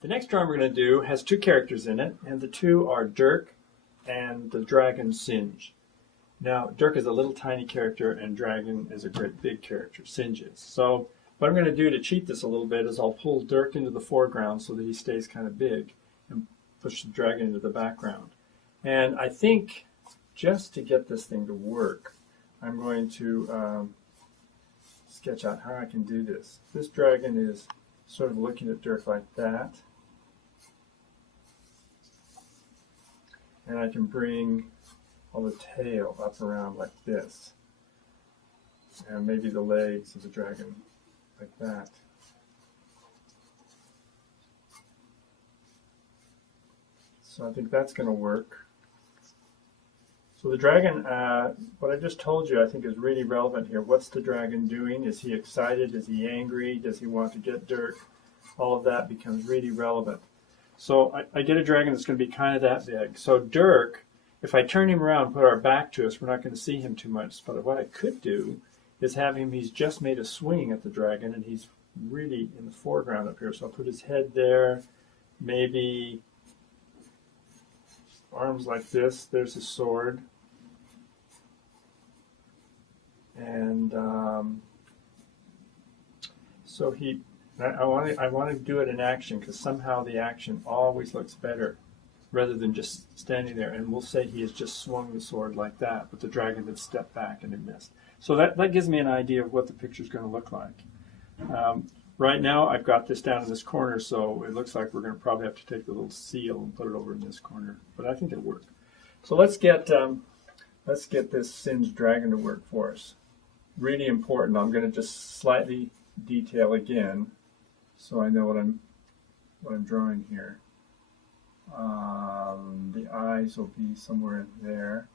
The next drawing we're going to do has two characters in it, and the two are Dirk and the dragon Singe. Now, Dirk is a little tiny character, and Dragon is a great big character, Singe is. So what I'm going to do to cheat this a little bit is I'll pull Dirk into the foreground so that he stays kind of big, and push the dragon into the background. And I think just to get this thing to work, I'm going to sketch out how I can do this. This dragon is sort of looking at Dirk like that. And I can bring all the tail up around like this. And maybe the legs of the dragon like that. So I think that's going to work. So the dragon, what I just told you, I think is really relevant here. What's the dragon doing? Is he excited? Is he angry? Does he want to get Dirk? All of that becomes really relevant. So I get a dragon that's going to be kind of that big. So Dirk, if I turn him around and put our back to us, we're not going to see him too much. But what I could do is have him, he's just made a swing at the dragon, and he's really in the foreground up here. So I'll put his head there, maybe arms like this. There's his sword. And so I want to do it in action, because somehow the action always looks better rather than just standing there. And we'll say he has just swung the sword like that, but the dragon had stepped back and it missed. So that gives me an idea of what the picture is going to look like. Right now I've got this down in this corner, so it looks like we're going to probably have to take the little seal and put it over in this corner, but I think it'll work. So let's get this Singe dragon to work for us. Really important. I'm going to just slightly detail again, so I know what I'm drawing here. The eyes will be somewhere in there.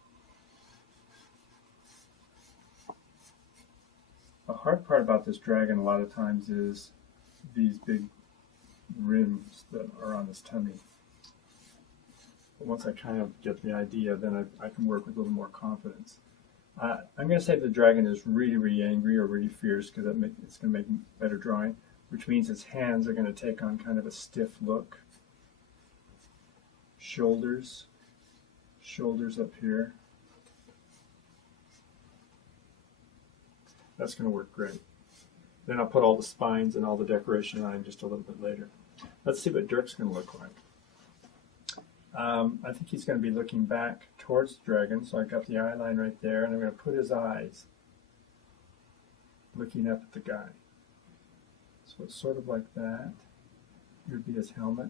The hard part about this dragon a lot of times is these big rims that are on his tummy. But once I kind of get the idea, then I can work with a little more confidence. I'm going to say the dragon is really, really angry or really fierce, because it's going to make a better drawing, which means its hands are going to take on kind of a stiff look. Shoulders up here. That's going to work great. Then I'll put all the spines and all the decoration on just a little bit later. Let's see what Dirk's going to look like. I think he's going to be looking back towards the dragon, so I've got the eye line right there, and I'm going to put his eyes looking up at the guy. So it's sort of like that. Here would be his helmet.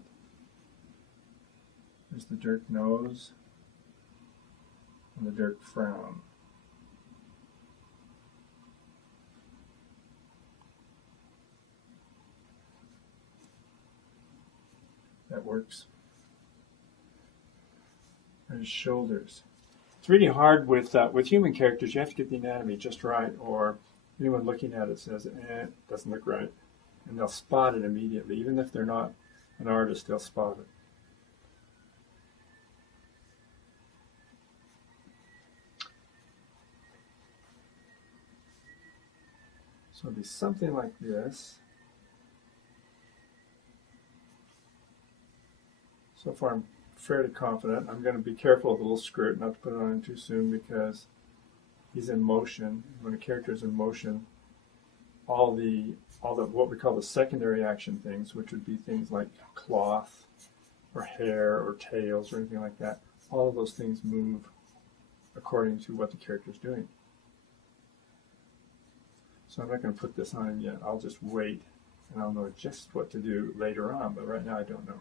There's the Dirk nose and the Dirk frown. That works. And his shoulders. It's really hard with human characters. You have to get the anatomy just right, or anyone looking at it says, it doesn't look right. And they'll spot it immediately. Even if they're not an artist, they'll spot it. So it'll be something like this. So far I'm fairly confident. I'm going to be careful of the little skirt, not to put it on too soon, because he's in motion. When a character is in motion, all the what we call the secondary action things, which would be things like cloth or hair or tails or anything like that, all of those things move according to what the character is doing. So I'm not going to put this on him yet. I'll just wait, and I'll know just what to do later on, but right now I don't know.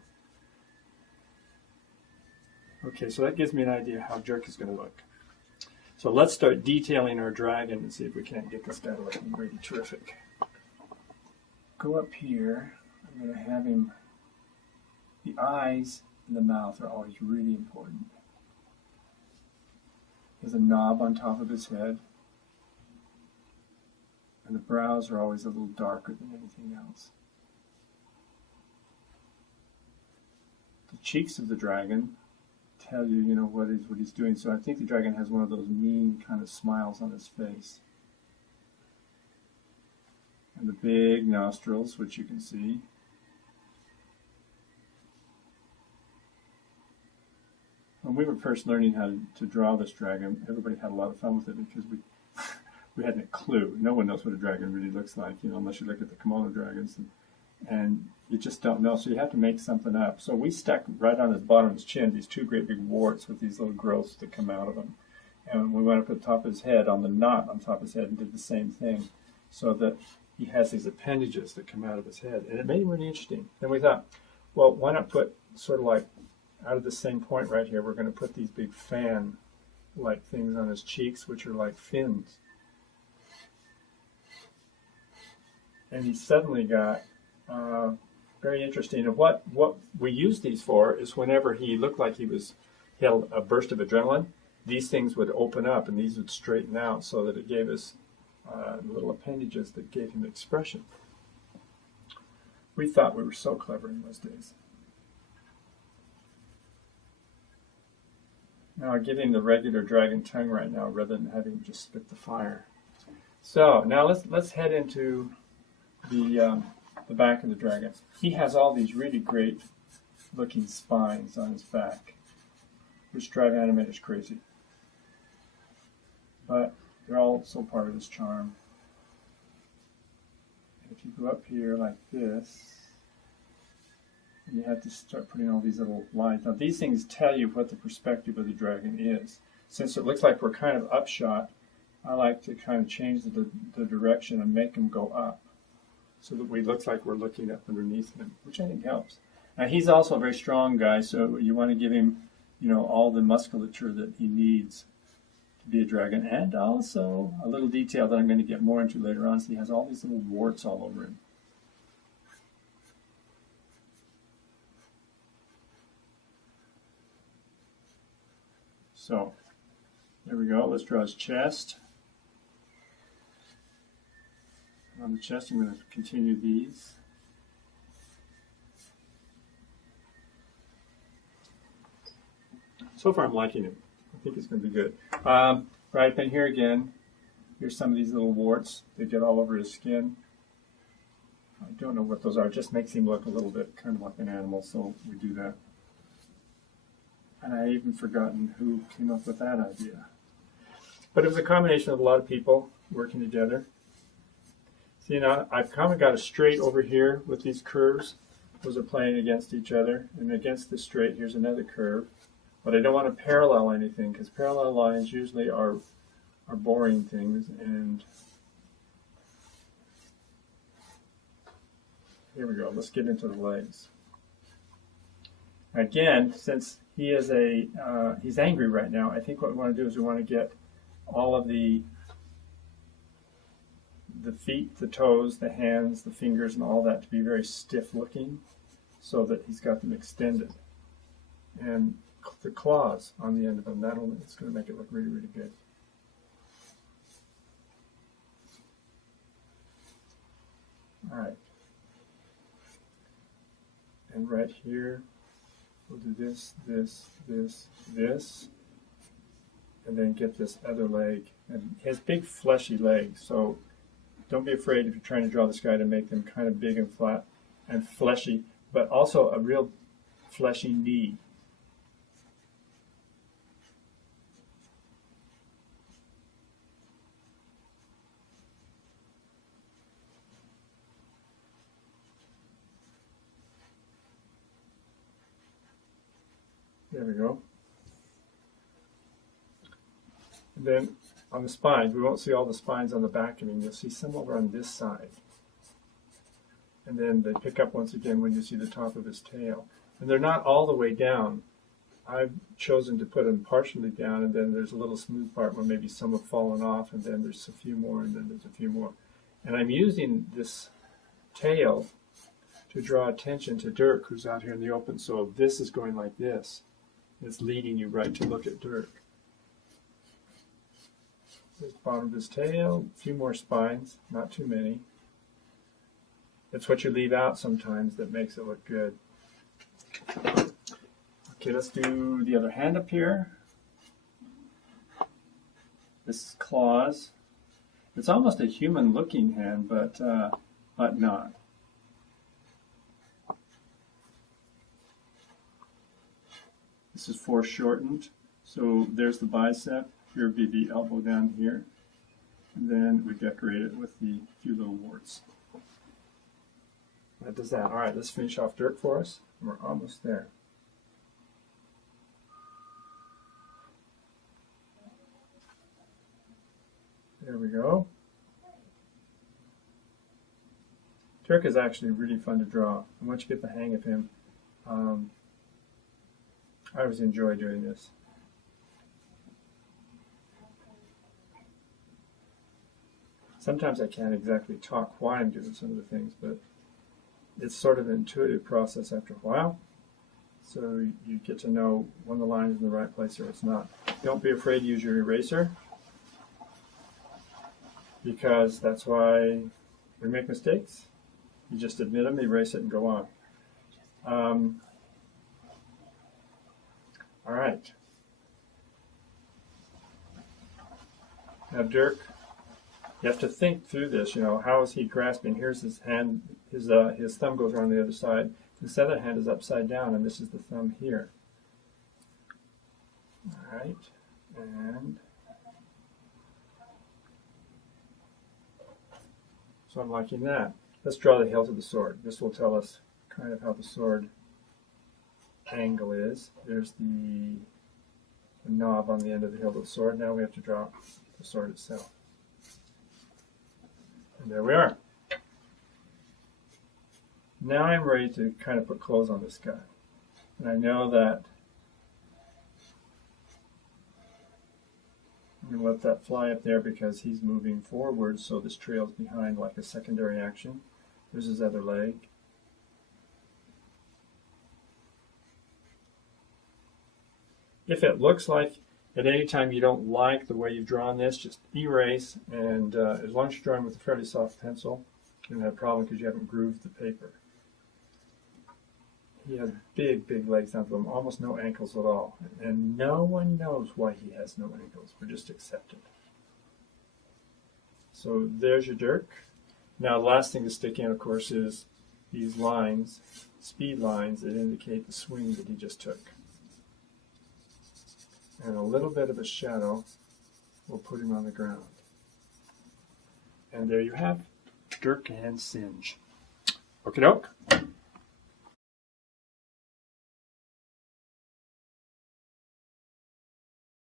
Okay, so that gives me an idea how Dirk is going to look. So let's start detailing our dragon and see if we can't get this guy looking really terrific. Go up here. I'm going to have him, the eyes and the mouth are always really important. There's a knob on top of his head, and the brows are always a little darker than anything else. The cheeks of the dragon tell you, what he's doing. So I think the dragon has one of those mean kind of smiles on his face. And the big nostrils, which you can see. when we were first learning how to draw this dragon, everybody had a lot of fun with it because we hadn't a clue. No one knows what a dragon really looks like, unless you look at the kimono dragons, and you just don't know. So you have to make something up. So we stuck right on his bottom of his chin these two great big warts with these little growths that come out of them. And we went up at the top of his head, on the knot on top of his head, and did the same thing, so that he has these appendages that come out of his head. And it made him really interesting. Then we thought, well, why not put sort of like out of the same point right here, we're going to put these big fan-like things on his cheeks, which are like fins. And he suddenly got very interesting. And what we use these for is whenever he looked like he had a burst of adrenaline, these things would open up and these would straighten out so that it gave us little appendages that gave him expression. We thought we were so clever in those days. Now I'm getting the regular dragon tongue right now rather than having just spit the fire. So now let's head into the back of the dragon. He has all these really great looking spines on his back, which drive animators crazy. But they're also part of his charm. And if you go up here like this, you have to start putting all these little lines. Now these things tell you what the perspective of the dragon is. Since it looks like we're kind of upshot, I like to kind of change the direction and make them go up, so that we look like we're looking up underneath him, which I think helps. Now he's also a very strong guy, so you want to give him, all the musculature that he needs to be a dragon, and also a little detail that I'm going to get more into later on. So he has all these little warts all over him. So there we go. Let's draw his chest. On the chest, I'm going to continue these. So far, I'm liking it. I think it's going to be good. Right then here again, here's some of these little warts. They get all over his skin. I don't know what those are. It just makes him look a little bit kind of like an animal, so we do that. And I even forgotten who came up with that idea. But it was a combination of a lot of people working together. See, now I've kind of got a straight over here with these curves. Those are playing against each other. And against this straight, here's another curve. But I don't want to parallel anything, because parallel lines usually are boring things. And here we go. Let's get into the legs. Again, since he is he's angry right now, I think what we want to do is we want to get all of the feet, the toes, the hands, the fingers, and all that to be very stiff looking, so that he's got them extended. And the claws on the end of them, it's going to make it look really, really good. All right. And right here, we'll do this, this, this, this, and then get this other leg. And he has big fleshy legs, so don't be afraid if you're trying to draw this guy to make them kind of big and flat and fleshy, but also a real fleshy knee. There we go. And then on the spines, we won't see all the spines on the back of him. You'll see some over on this side. And then they pick up once again when you see the top of his tail. And they're not all the way down. I've chosen to put them partially down, and then there's a little smooth part where maybe some have fallen off, and then there's a few more, and then there's a few more. And I'm using this tail to draw attention to Dirk, who's out here in the open. So this is going like this. It's leading you right to look at Dirk. There's the bottom of his tail, a few more spines, not too many. It's what you leave out sometimes that makes it look good. Okay, let's do the other hand up here. This is claws. It's almost a human-looking hand, but not. This is foreshortened. So there's the bicep. Here would be the elbow down here. And then we decorate it with the few little warts. That does that. All right, let's finish off Dirk for us. We're almost there. There we go. Dirk is actually really fun to draw. And once you get the hang of him, I always enjoy doing this. Sometimes I can't exactly talk why I'm doing some of the things, but it's sort of an intuitive process after a while. So you get to know when the line is in the right place or it's not. Don't be afraid to use your eraser, because that's why we make mistakes. You just admit them, erase it, and go on. All right. Now, Dirk, you have to think through this. You know, how is he grasping? Here's his hand. His thumb goes around the other side. This other hand is upside down, and this is the thumb here. All right, and so I'm liking that. Let's draw the hilt of the sword. This will tell us kind of how the sword angle is. There's the knob on the end of the hilt of the sword. Now we have to draw the sword itself. And there we are. Now I'm ready to kind of put clothes on this guy. And I know that I'm going to let that fly up there because he's moving forward, so this trails behind like a secondary action. There's his other leg. If it looks like at any time you don't like the way you've drawn this, just erase, and as long as you're drawing with a fairly soft pencil, you don't have a problem because you haven't grooved the paper. He has big, big legs down to him, almost no ankles at all. And no one knows why he has no ankles. We just accept it. So there's your Dirk. Now the last thing to stick in, of course, is these lines, speed lines that indicate the swing that he just took. And a little bit of a shadow will put him on the ground. And there you have Dirk and Singe. Okie doke.